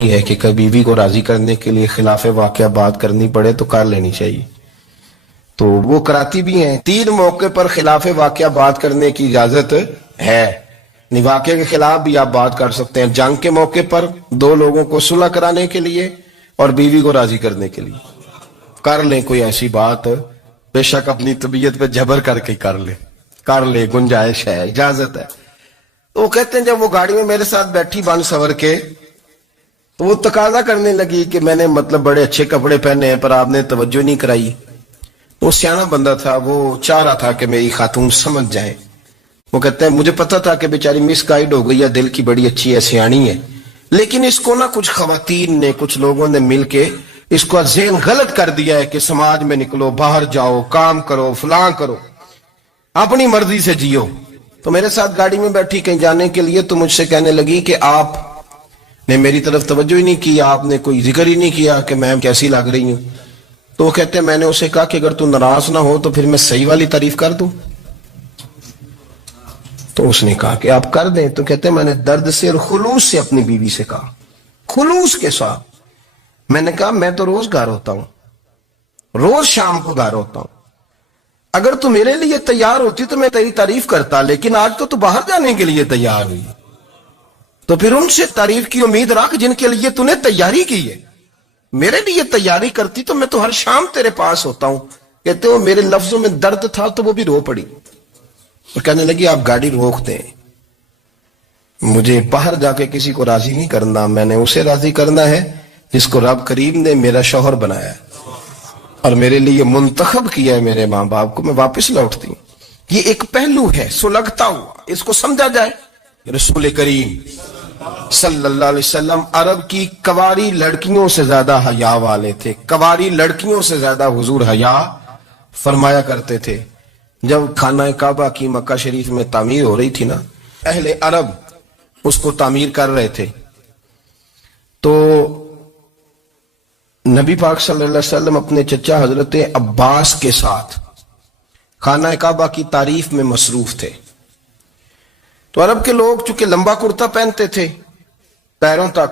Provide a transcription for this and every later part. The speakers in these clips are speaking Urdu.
ہے کہ کبھی بیوی کو راضی کرنے کے لیے خلاف واقعہ بات کرنی پڑے تو کر لینی چاہیے، تو وہ کراتی بھی ہیں۔ 3 موقع پر خلاف واقعہ بات کرنے کی اجازت ہے، واقعے کے خلاف بھی آپ بات کر سکتے ہیں۔ جنگ کے موقع پر 2 لوگوں کو صلح کرانے کے لیے اور بیوی کو راضی کرنے کے لیے کر لیں کوئی ایسی بات، بے شک اپنی طبیعت پہ جبر کر کے کر لے، گنجائش ہے، اجازت ہے۔ تو وہ کہتے ہیں جب وہ گاڑی میں میرے ساتھ بیٹھی بن سور کے تو وہ تقاضا کرنے لگی کہ میں نے بڑے اچھے کپڑے پہنے ہیں پر آپ نے توجہ نہیں کرائی۔ وہ سیانا بندہ تھا، وہ چاہ رہا تھا کہ میری خاتون سمجھ جائے۔ وہ کہتے ہیں مجھے پتا تھا کہ بیچاری مس گائیڈ ہو گئی ہے، دل کی بڑی اچھی ہے، سیانی ہے، لیکن اس کو کچھ خواتین نے، کچھ لوگوں نے مل کے اس کو ذہن غلط کر دیا ہے کہ سماج میں نکلو، باہر جاؤ، کام کرو، فلاں کرو، اپنی مرضی سے جیو۔ تو میرے ساتھ گاڑی میں بیٹھی کہیں جانے کے لیے تو مجھ سے کہنے لگی کہ آپ نے میری طرف توجہ ہی نہیں کی، آپ نے کوئی ذکر ہی نہیں کیا کہ میں کیسی لگ رہی ہوں۔ تو وہ کہتے ہیں میں نے اسے کہا کہ اگر تو ناراض نہ ہو تو پھر میں صحیح والی تعریف کر دوں۔ تو اس نے کہا کہ آپ کر دیں۔ تو کہتے ہیں میں نے درد سے اور خلوص سے اپنی بیوی سے کہا، خلوص کے ساتھ میں نے کہا میں تو روز گھر ہوتا ہوں، روز شام کو گھر ہوتا ہوں، اگر تو میرے لیے تیار ہوتی تو میں تیری تعریف کرتا، لیکن آج تو باہر جانے کے لیے تیار ہوئی، تو پھر ان سے تعریف کی امید رکھ جن کے لیے تو نے تیاری کی ہے۔ میرے لیے تیاری کرتی تو میں تو ہر شام تیرے پاس ہوتا ہوں۔ کہتے ہو میرے لفظوں میں درد تھا تو وہ بھی رو پڑی اور کہنے لگی آپ گاڑی روک دیں، مجھے باہر جا کے کسی کو راضی نہیں کرنا، میں نے اسے راضی کرنا ہے جس کو رب کریم نے میرا شوہر بنایا ہے اور میرے لیے منتخب کیا ہے میرے ماں باپ کو، میں واپس لوٹتی ہوں۔ یہ ایک پہلو ہے سلگتا ہوا، اس کو سمجھا جائے۔ رسول کریم صلی اللہ علیہ وسلم عرب کی کواری لڑکیوں سے زیادہ حیا والے تھے، کواری لڑکیوں سے زیادہ حضور حیا فرمایا کرتے تھے۔ جب خانہ کعبہ کی مکہ شریف میں تعمیر ہو رہی تھی نا، اہل عرب اس کو تعمیر کر رہے تھے، تو نبی پاک صلی اللہ علیہ وسلم اپنے چچا حضرت عباس کے ساتھ خانہ کعبہ کی تعریف میں مصروف تھے۔ تو عرب کے لوگ چونکہ لمبا کرتا پہنتے تھے پیروں تک،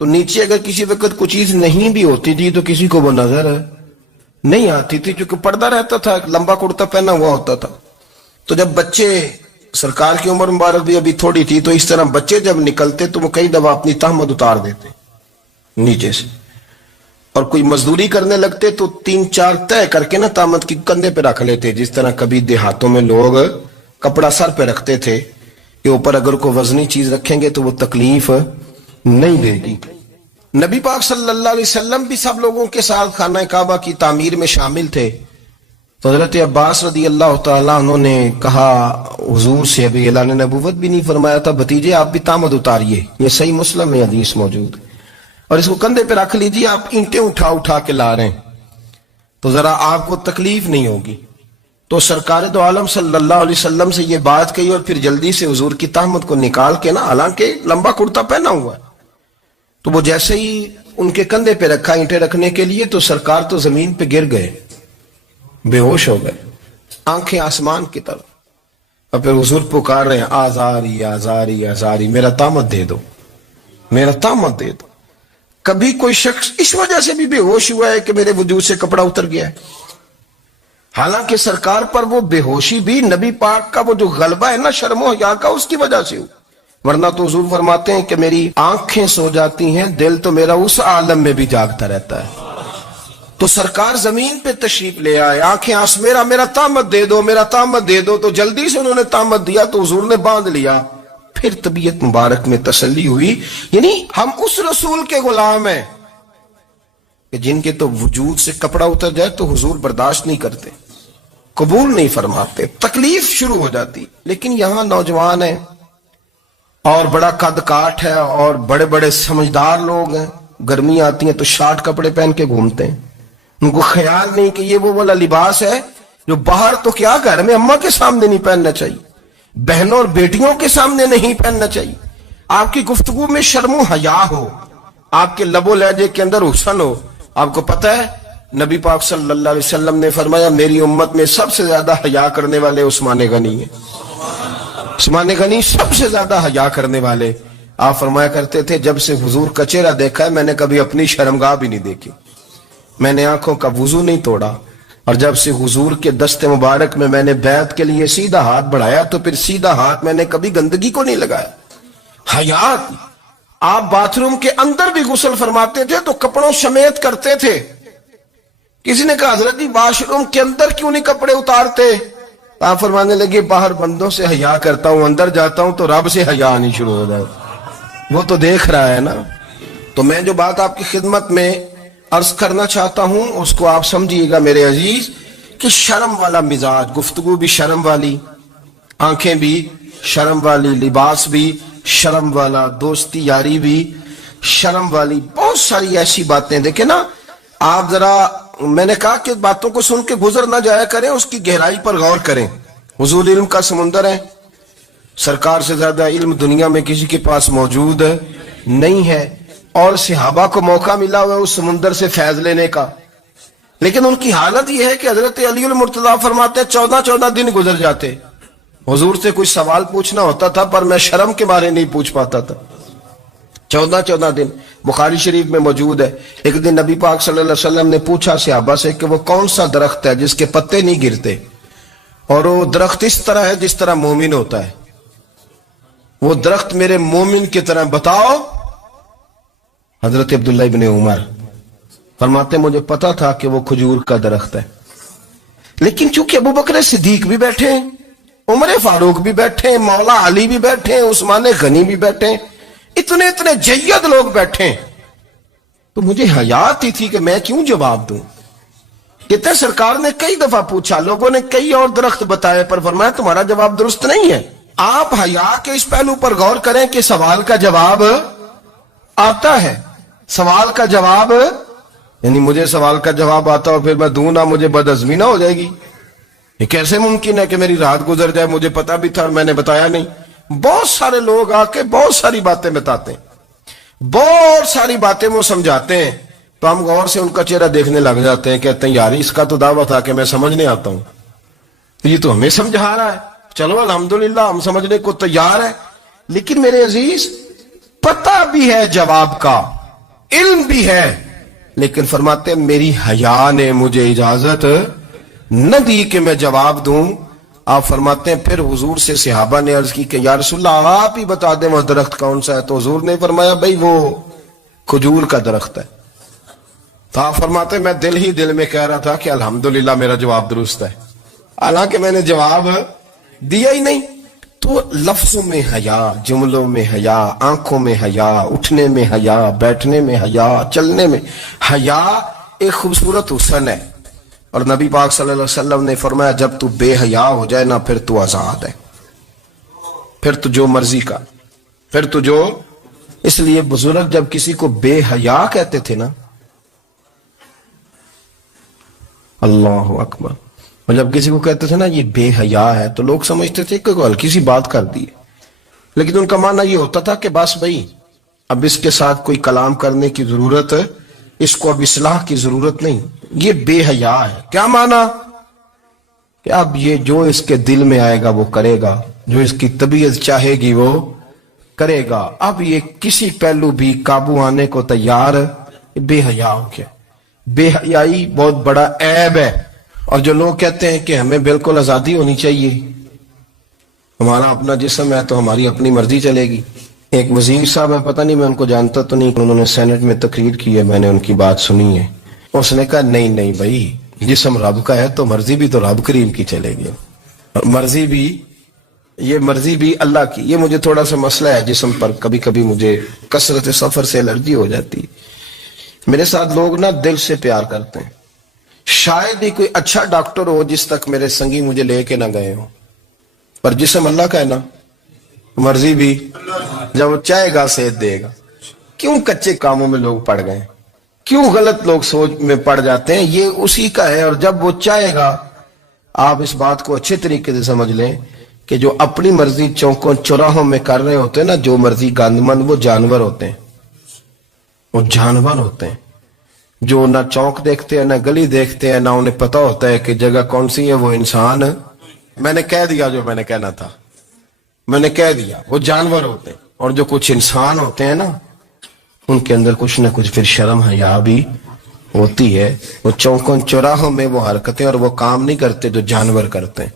تو نیچے اگر کسی وقت کوئی چیز نہیں بھی ہوتی تھی تو کسی کو وہ نظر نہیں آتی تھی، چونکہ پردہ رہتا تھا، لمبا کرتا پہنا ہوا ہوتا تھا۔ تو جب بچے، سرکار کی عمر مبارک بھی ابھی تھوڑی تھی، تو اس طرح بچے جب نکلتے تو وہ کئی دفعہ اپنی تہمت اتار دیتے نیچے سے، اور کوئی مزدوری کرنے لگتے تو 3-4 طے کر کے تہمت کی کندھے پہ رکھ لیتے، جس طرح کبھی دیہاتوں میں لوگ کپڑا سر پہ رکھتے تھے کہ اوپر اگر کوئی وزنی چیز رکھیں گے تو وہ تکلیف نہیں دے گی۔ نبی پاک صلی اللہ علیہ وسلم بھی سب لوگوں کے ساتھ خانہ کعبہ کی تعمیر میں شامل تھے۔ تو حضرت عباس رضی اللہ تعالیٰ عنہ نے کہا حضور سے، ابھی اعلان نبوت بھی نہیں فرمایا تھا، بھتیجے آپ بھی تہمت اتاریے، یہ صحیح مسلم میں حدیث موجود ہے، اور اس کو کندھے پہ رکھ لیجیے، آپ اینٹیں اٹھا کے لا رہے ہیں تو ذرا آپ کو تکلیف نہیں ہوگی۔ تو سرکار دو عالم صلی اللہ علیہ وسلم سے یہ بات کہی اور پھر جلدی سے حضور کی تہمت کو نکال کے حالانکہ لمبا کرتا پہنا ہوا ہے، تو وہ جیسے ہی ان کے کندھے پہ رکھا اینٹیں رکھنے کے لیے تو سرکار تو زمین پہ گر گئے، بے ہوش ہو گئے، آنکھیں آسمان کی طرف، اور پھر حضور پکار رہے ہیں آزاری آزاری آزاری، میرا تہمت دے دو، میرا تہمت دے دو۔ کبھی کوئی شخص اس وجہ سے بھی بے ہوش ہوا ہے کہ میرے وجود سے کپڑا اتر گیا ہے؟ حالانکہ سرکار پر وہ بے ہوشی بھی نبی پاک کا وہ جو غلبہ ہے نا شرم و حیا کا، اس کی وجہ سے ہو، ورنہ تو حضور فرماتے ہیں کہ میری آنکھیں سو جاتی ہیں، دل تو میرا اس عالم میں بھی جاگتا رہتا ہے۔ تو سرکار زمین پہ تشریف لے آئے، آنکھیں میرا تہمت دے دو، میرا تہمت دے دو، تو جلدی سے انہوں نے تہمت دیا تو حضور نے باندھ لیا۔ پھر طبیعت مبارک میں تسلی ہوئی، یعنی ہم اس رسول کے غلام ہیں کہ جن کے تو وجود سے کپڑا اتر جائے تو حضور برداشت نہیں کرتے، قبول نہیں فرماتے، تکلیف شروع ہو جاتی۔ لیکن یہاں نوجوان ہیں اور بڑا قد کاٹ ہے اور بڑے بڑے سمجھدار لوگ ہیں، گرمی آتی ہیں تو شارٹ کپڑے پہن کے گھومتے ہیں، ان کو خیال نہیں کہ یہ وہ والا لباس ہے جو باہر تو کیا گھر میں اماں کے سامنے نہیں پہننا چاہیے، بہنوں اور بیٹیوں کے سامنے نہیں پہننا چاہیے۔ آپ کی گفتگو میں شرم و حیا ہو، آپ کے لب و لہجے کے اندر حسن ہو۔ آپ کو پتہ ہے نبی پاک صلی اللہ علیہ وسلم نے فرمایا میری امت میں سب سے زیادہ حیا کرنے والے عثمان غنی ہیں، عثمان غنی سب سے زیادہ حیا کرنے والے۔ آپ فرمایا کرتے تھے جب سے حضور کا چہرہ دیکھا ہے میں نے کبھی اپنی شرمگاہ بھی نہیں دیکھی، میں نے آنکھوں کا وضو نہیں توڑا، اور جب سے حضور کے دست مبارک میں نے بیعت کے لیے سیدھا ہاتھ بڑھایا تو پھر سیدھا ہاتھ میں نے کبھی گندگی کو نہیں لگایا۔ حیات، آپ باتھ روم کے اندر بھی غسل فرماتے تھے تو کپڑوں سمیت کرتے تھے۔ کسی نے کہا حضرت جی واش روم کے اندر کیوں نہیں کپڑے اتارتے؟ آپ فرمانے لگے باہر بندوں سے حیا کرتا ہوں، اندر جاتا ہوں تو رب سے حیا نہیں شروع ہو جائے، وہ تو دیکھ رہا ہے نا۔ تو میں جو بات آپ کی خدمت میں عرض کرنا چاہتا ہوں اس کو آپ سمجھیے گا میرے عزیز، کہ شرم والا مزاج، گفتگو بھی شرم والی، آنکھیں بھی شرم والی، لباس بھی شرم والا، دوستی یاری بھی شرم والی، بہت ساری ایسی باتیں۔ دیکھیں نا آپ ذرا، میں نے کہا کہ باتوں کو سن کے گزر نہ جایا کریں، اس کی گہرائی پر غور کریں۔ حضور علم کا سمندر ہے، سرکار سے زیادہ علم دنیا میں کسی کے پاس موجود نہیں ہے، اور صحابہ کو موقع ملا ہوا ہے اس سمندر سے فیض لینے کا، لیکن ان کی حالت یہ ہے کہ حضرت علی المرتضیٰ فرماتے 14 دن گزر جاتے، حضور سے کوئی سوال پوچھنا ہوتا تھا پر میں شرم کے بارے نہیں پوچھ پاتا تھا۔ 14 دن بخاری شریف میں موجود ہے۔ ایک دن نبی پاک صلی اللہ علیہ وسلم نے پوچھا صحابہ سے کہ وہ کون سا درخت ہے جس کے پتے نہیں گرتے، اور وہ درخت اس طرح ہے جس طرح مومن ہوتا ہے، وہ درخت میرے مومن کی طرح بتاؤ۔ حضرت عبداللہ ابن عمر فرماتے مجھے پتا تھا کہ وہ کھجور کا درخت ہے، لیکن چونکہ ابو بکر صدیق بھی بیٹھے، عمر فاروق بھی بیٹھے، مولا علی بھی بیٹھے، عثمان غنی بھی بیٹھے، اتنے جید لوگ بیٹھے، تو مجھے حیات ہی تھی کہ میں کیوں جواب دوں۔ کہتے سرکار نے کئی دفعہ پوچھا، لوگوں نے کئی اور درخت بتائے، پر فرمایا تمہارا جواب درست نہیں ہے۔ آپ حیا کے اس پہلو پر غور کریں کہ سوال کا جواب آتا ہے، سوال کا جواب، یعنی مجھے سوال کا جواب آتا ہو پھر میں دوں نہ، مجھے بدعزمی نہ ہو جائے گی؟ یہ کیسے ممکن ہے کہ میری رات گزر جائے، مجھے پتا بھی تھا اور میں نے بتایا نہیں؟ بہت سارے لوگ آ کے بہت ساری باتیں بتاتے ہیں، بہت ساری باتیں وہ سمجھاتے ہیں، تو ہم غور سے ان کا چہرہ دیکھنے لگ جاتے ہیں، کہتے ہیں یار اس کا تو دعویٰ تھا کہ میں سمجھنے آتا ہوں، یہ تو ہمیں سمجھا رہا ہے، چلو الحمدللہ ہم سمجھنے کو تیار ہے۔ لیکن میرے عزیز پتہ بھی ہے جواب کا، علم بھی ہے، لیکن فرماتے ہیں میری حیا نے مجھے اجازت نہ دی کہ میں جواب دوں۔ آپ فرماتے ہیں پھر حضور سے صحابہ نے عرض کی کہ یا رسول اللہ آپ ہی بتا دیں وہ درخت کون سا ہے، تو حضور نے فرمایا بھئی وہ کھجور کا درخت ہے۔ تو آپ فرماتے ہیں میں دل میں کہہ رہا تھا کہ الحمدللہ میرا جواب درست ہے، حالانکہ میں نے جواب دیا ہی نہیں۔ تو لفظوں میں حیا، جملوں میں حیا، آنکھوں میں حیا، اٹھنے میں حیا، بیٹھنے میں حیا، چلنے میں حیا ایک خوبصورت حسن ہے، اور نبی پاک صلی اللہ علیہ وسلم نے فرمایا جب تو بے حیا ہو جائے نا پھر تو آزاد ہے، پھر تو جو مرضی کا، پھر تو جو۔ اس لیے بزرگ جب کسی کو بے حیا کہتے تھے نا، اللہ اکبر، اور جب کسی کو کہتے تھے نا یہ بے حیا ہے تو لوگ سمجھتے تھے کہ ہلکی سی بات کر دی، لیکن ان کا معنی یہ ہوتا تھا کہ بس بھائی اب اس کے ساتھ کوئی کلام کرنے کی ضرورت، اس کو اب اصلاح کی ضرورت نہیں، یہ بے حیا ہے۔ کیا معنی؟ کہ اب یہ جو اس کے دل میں آئے گا وہ کرے گا، جو اس کی طبیعت چاہے گی وہ کرے گا، اب یہ کسی پہلو بھی قابو آنے کو تیار بے حیا ہو گیا۔ بے حیائی بہت بڑا عیب ہے، اور جو لوگ کہتے ہیں کہ ہمیں بالکل آزادی ہونی چاہیے، ہمارا اپنا جسم ہے تو ہماری اپنی مرضی چلے گی۔ ایک وزیر صاحب ہے، پتہ نہیں میں ان کو جانتا تو نہیں، انہوں نے سینٹ میں تقریر کی ہے، میں نے ان کی بات سنی ہے، اس نے کہا نہیں بھائی جسم رب کا ہے تو مرضی بھی تو رب کریم کی چلے گی، مرضی بھی اللہ کی۔ یہ مجھے تھوڑا سا مسئلہ ہے جسم پر، کبھی کبھی مجھے کثرت سفر سے الرجی ہو جاتی ہے۔ میرے ساتھ لوگ نا دل سے پیار کرتے ہیں، شاید ہی کوئی اچھا ڈاکٹر ہو جس تک میرے سنگی مجھے لے کے نہ گئے ہوں، پر جسم اللہ کا ہے نا، مرضی بھی جب وہ چاہے گا صحت دے گا۔ کیوں کچے کاموں میں لوگ پڑ گئے، کیوں غلط لوگ سوچ میں پڑ جاتے ہیں، یہ اسی کا ہے، اور جب وہ چاہے گا، آپ اس بات کو اچھے طریقے سے سمجھ لیں کہ جو اپنی مرضی چوکوں چوراہوں میں کر رہے ہوتے ہیں نا، جو مرضی گاندمند، وہ جانور ہوتے ہیں، وہ جانور ہوتے ہیں جو نہ چوک دیکھتے ہیں نہ گلی دیکھتے ہیں، نہ انہیں پتہ ہوتا ہے کہ جگہ کون سی ہے، وہ انسان۔ میں نے کہہ دیا جو میں نے کہنا تھا، میں نے کہہ دیا، وہ جانور ہوتے ہیں۔ اور جو کچھ انسان ہوتے ہیں نا ان کے اندر کچھ نہ کچھ پھر شرم حیا بھی ہوتی ہے. وہ چوکوں چوراہوں میں وہ حرکتیں اور وہ کام نہیں کرتے جو جانور کرتے ہیں.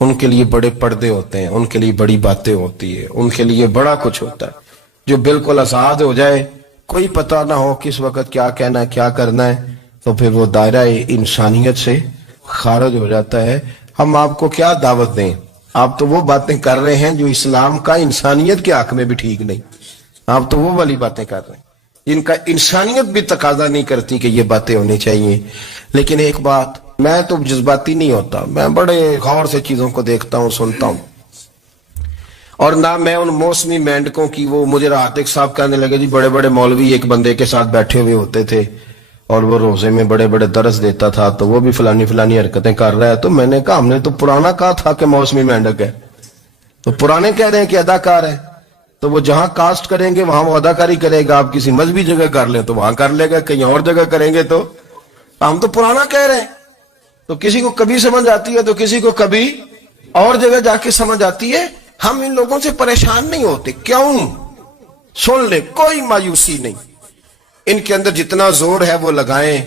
ان کے لیے بڑے پردے ہوتے ہیں, ان کے لیے بڑی باتیں ہوتی ہے, ان کے لیے بڑا کچھ ہوتا ہے. جو بالکل آزاد ہو جائے, کوئی پتہ نہ ہو کس وقت کیا کہنا ہے کیا کرنا ہے, تو پھر وہ دائرہ انسانیت سے خارج ہو جاتا ہے. ہم آپ کو کیا دعوت دیں؟ آپ تو وہ باتیں کر رہے ہیں جو اسلام کا انسانیت کے حق میں بھی ٹھیک نہیں. آپ تو وہ والی باتیں کر رہے ہیں جن کا انسانیت بھی تقاضا نہیں کرتی کہ یہ باتیں ہونی چاہیے. لیکن ایک بات, میں تو جذباتی نہیں ہوتا, میں بڑے غور سے چیزوں کو دیکھتا ہوں, سنتا ہوں. اور نہ میں ان موسمی مینڈکوں کی, وہ مجھے راحت ایک صاحب کہنے لگے جی بڑے بڑے مولوی ایک بندے کے ساتھ بیٹھے ہوئے ہوتے تھے اور وہ روزے میں بڑے بڑے درس دیتا تھا تو وہ بھی فلانی حرکتیں کر رہا ہے. تو میں نے کہا ہم نے تو پرانا کہا تھا کہ موسمی مینڈک ہے, تو پرانے کہہ رہے ہیں کہ اداکار ہے. تو وہ جہاں کاسٹ کریں گے وہاں وہ اداکاری کرے گا. آپ کسی مذہبی جگہ کر لیں تو وہاں کر لے گا, کہیں اور جگہ کریں گے تو ہم تو پرانا کہہ رہے ہیں. تو کسی کو کبھی سمجھ آتی ہے تو کسی کو کبھی اور جگہ جا کے سمجھ آتی ہے. ہم ان لوگوں سے پریشان نہیں ہوتے. کیوں؟ سن لے, کوئی مایوسی نہیں. ان کے اندر جتنا زور ہے وہ لگائیں.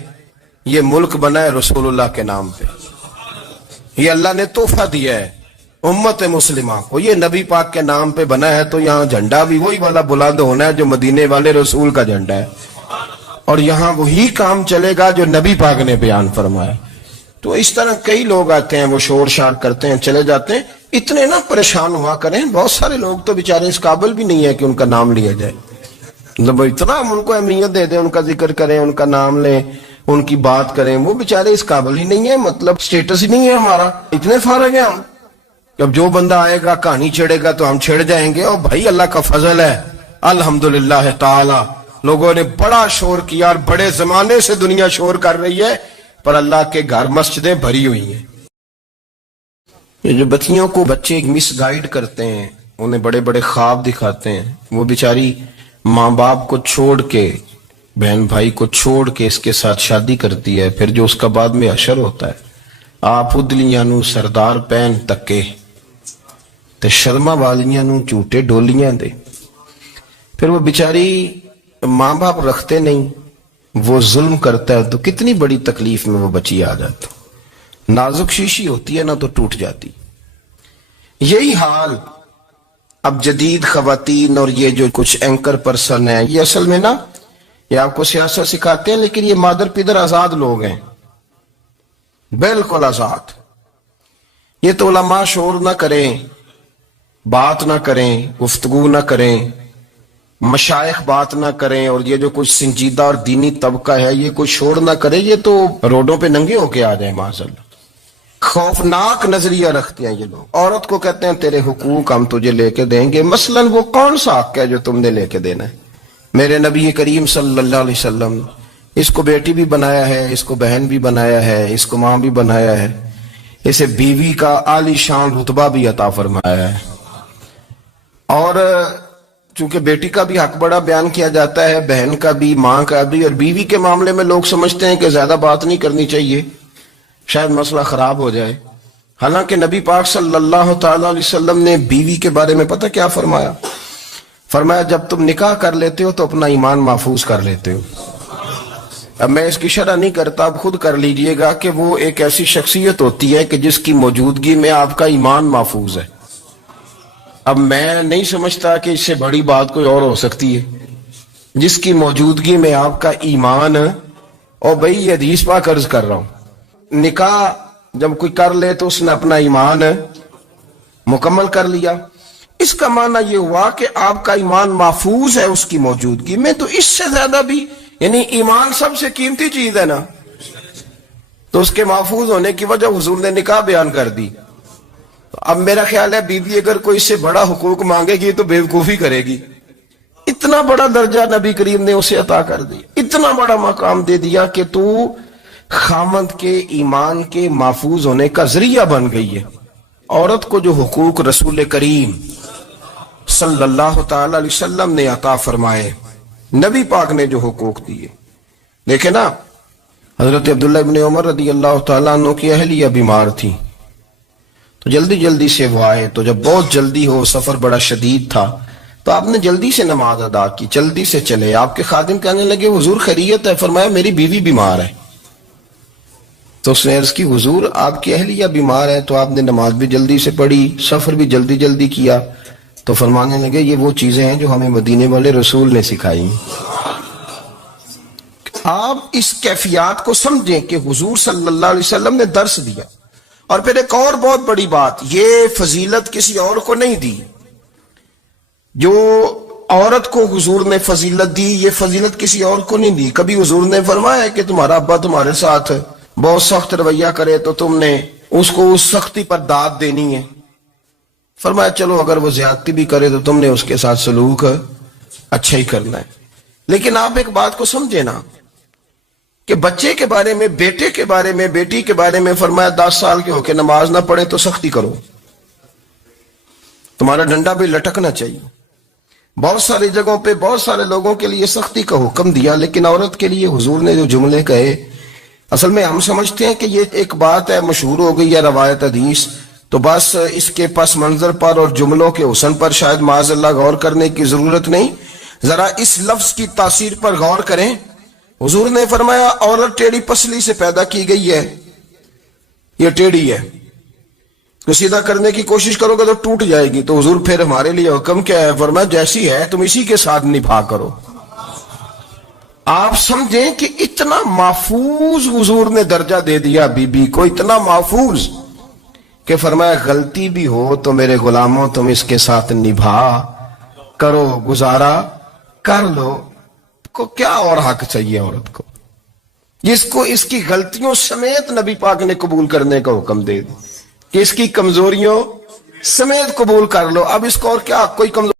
یہ ملک بنا ہے رسول اللہ کے نام پہ, یہ اللہ نے تحفہ دیا ہے امت مسلمہ کو, یہ نبی پاک کے نام پہ بنا ہے. تو یہاں جھنڈا بھی وہی والا بلند ہونا ہے جو مدینے والے رسول کا جھنڈا ہے, اور یہاں وہی کام چلے گا جو نبی پاک نے بیان فرمایا. تو اس طرح کئی لوگ آتے ہیں, وہ شور شار کرتے ہیں, چلے جاتے ہیں. اتنے نہ پریشان ہوا کریں. بہت سارے لوگ تو بیچارے اس قابل بھی نہیں ہے کہ ان کا نام لیا جائے. مطلب اتنا ہم ان کو اہمیت دے دیں, ان کا ذکر کریں, ان کا نام لیں, ان کی بات کریں, وہ بیچارے اس قابل ہی نہیں ہے. مطلب سٹیٹس ہی نہیں ہے ہمارا, اتنے فارغ ہیں ہم. جب جو بندہ آئے گا کہانی چھڑے گا تو ہم چھڑ جائیں گے. اور بھائی اللہ کا فضل ہے الحمدللہ تعالی, لوگوں نے بڑا شور کیا اور بڑے زمانے سے دنیا شور کر رہی ہے, پر اللہ کے گھر مسجدیں بھری ہوئی ہیں. یہ جو بچیوں کو بچے مس گائیڈ کرتے ہیں, انہیں بڑے بڑے خواب دکھاتے ہیں, وہ بیچاری ماں باپ کو چھوڑ کے, بہن بھائی کو چھوڑ کے اس کے ساتھ شادی کرتی ہے. پھر جو اس کا بعد میں حشر ہوتا ہے, آپ ادلیاں نو سردار پہن تکے تے شرما والیاں نو جھوٹے ڈولیاں دے. پھر وہ بیچاری ماں باپ رکھتے نہیں, وہ ظلم کرتا ہے, تو کتنی بڑی تکلیف میں وہ بچی آ جاتا. نازک شیشی ہوتی ہے نا تو ٹوٹ جاتی. یہی حال اب جدید خواتین اور یہ جو کچھ اینکر پرسن ہیں, یہ اصل میں نا یہ آپ کو سیاست سکھاتے ہیں, لیکن یہ مادر پیدر آزاد لوگ ہیں, بالکل آزاد. یہ تو علماء شور نہ کریں, بات نہ کریں, گفتگو نہ کریں, مشائخ بات نہ کریں, اور یہ جو کچھ سنجیدہ اور دینی طبقہ ہے یہ کوئی شور نہ کرے, یہ تو روڈوں پہ ننگے ہو کے آ جائیں. معاذاللہ خوفناک نظریہ رکھتے ہیں یہ لوگ. عورت کو کہتے ہیں تیرے حقوق ہم تجھے لے کے دیں گے. مثلاً وہ کون سا حق ہے جو تم نے لے کے دینا ہے؟ میرے نبی کریم صلی اللہ علیہ وسلم اس کو بیٹی بھی بنایا ہے, اس کو بہن بھی بنایا ہے, اس کو ماں بھی بنایا ہے, اسے بیوی کا عالی شان رتبہ بھی عطا فرمایا ہے. اور چونکہ بیٹی کا بھی حق بڑا بیان کیا جاتا ہے, بہن کا بھی, ماں کا بھی, اور بیوی کے معاملے میں لوگ سمجھتے ہیں کہ زیادہ بات نہیں کرنی چاہیے, شاید مسئلہ خراب ہو جائے. حالانکہ نبی پاک صلی اللہ تعالی علیہ وسلم نے بیوی کے بارے میں پتہ کیا فرمایا؟ فرمایا جب تم نکاح کر لیتے ہو تو اپنا ایمان محفوظ کر لیتے ہو. اب میں اس کی شرح نہیں کرتا, اب خود کر لیجئے گا کہ وہ ایک ایسی شخصیت ہوتی ہے کہ جس کی موجودگی میں آپ کا ایمان محفوظ ہے. اب میں نہیں سمجھتا کہ اس سے بڑی بات کوئی اور ہو سکتی ہے, جس کی موجودگی میں آپ کا ایمان. اور بھئی یہ حدیث پاک عرض کر رہا ہوں, نکاح جب کوئی کر لے تو اس نے اپنا ایمان مکمل کر لیا. اس کا معنی یہ ہوا کہ آپ کا ایمان محفوظ ہے اس کی موجودگی میں. تو اس سے زیادہ بھی, یعنی ایمان سب سے قیمتی چیز ہے نا, تو اس کے محفوظ ہونے کی وجہ حضور نے نکاح بیان کر دی. اب میرا خیال ہے بیوی اگر کوئی اس سے بڑا حقوق مانگے گی تو بیوقوفی کرے گی. اتنا بڑا درجہ نبی کریم نے اسے عطا کر دی, اتنا بڑا مقام دے دیا کہ تو خامند کے ایمان کے محفوظ ہونے کا ذریعہ بن گئی ہے. عورت کو جو حقوق رسول کریم صلی اللہ تعالی علیہ وسلم نے عطا فرمائے, نبی پاک نے جو حقوق دیے. دیکھیں نا, حضرت عبداللہ ابن عمر رضی اللہ تعالیٰ عنہ کی اہلیہ بیمار تھی, تو جلدی جلدی سے وہ آئے. تو جب بہت جلدی ہو, سفر بڑا شدید تھا, تو آپ نے جلدی سے نماز ادا کی، جلدی سے چلے. آپ کے خادم کہنے لگے حضور خیریت ہے؟ فرمایا میری بیوی بیمار ہے. تو اس نے عرض کی حضور آپ کی اہلیہ بیمار ہے. تو آپ نے نماز بھی جلدی سے پڑھی، سفر بھی جلدی جلدی کیا. تو فرمانے لگے یہ وہ چیزیں ہیں جو ہمیں مدینے والے رسول نے سکھائی. آپ اس کیفیات کو سمجھیں کہ حضور صلی اللہ علیہ وسلم نے درس دیا. اور پھر ایک اور بہت بڑی بات، یہ فضیلت کسی اور کو نہیں دی. جو عورت کو حضور نے فضیلت دی، یہ فضیلت کسی اور کو نہیں دی. کبھی حضور نے فرمایا کہ تمہارا ابا تمہارے ساتھ بہت سخت رویہ کرے تو تم نے اس کو اس سختی پر داد دینی ہے؟ فرمایا چلو اگر وہ زیادتی بھی کرے تو تم نے اس کے ساتھ سلوک اچھا ہی کرنا ہے. لیکن آپ ایک بات کو سمجھے نا کہ بچے کے بارے میں، بیٹے کے بارے میں، بیٹی کے بارے میں فرمایا 10 سال کے ہو کے نماز نہ پڑھے تو سختی کرو، تمہارا ڈنڈا بھی لٹکنا چاہیے. بہت ساری جگہوں پہ بہت سارے لوگوں کے لیے سختی کا حکم دیا، لیکن عورت کے لیے حضور نے جو جملے کہے، اصل میں ہم سمجھتے ہیں کہ یہ ایک بات ہے مشہور ہو گئی ہے روایت حدیث، تو بس اس کے پس منظر پر اور جملوں کے حسن پر شاید معاذ اللہ غور کرنے کی ضرورت نہیں. ذرا اس لفظ کی تاثیر پر غور کریں. حضور نے فرمایا عورت ٹیڑھی پسلی سے پیدا کی گئی ہے، یہ ٹیڑھی ہے، تو سیدھا کرنے کی کوشش کرو گے تو ٹوٹ جائے گی. تو حضور پھر ہمارے لیے حکم کیا ہے؟ فرمایا جیسی ہے تم اسی کے ساتھ نبھا کرو. آپ سمجھیں کہ اتنا محفوظ حضور نے درجہ دے دیا بی بی کو، اتنا محفوظ کہ فرمایا غلطی بھی ہو تو میرے غلاموں تم اس کے ساتھ نبھا کرو، گزارا کر لو. کو کیا اور حق چاہیے عورت کو جس کو اس کی غلطیوں سمیت نبی پاک نے قبول کرنے کا حکم دے دی کہ اس کی کمزوریوں سمیت قبول کر لو. اب اس کو اور کیا کوئی کمزور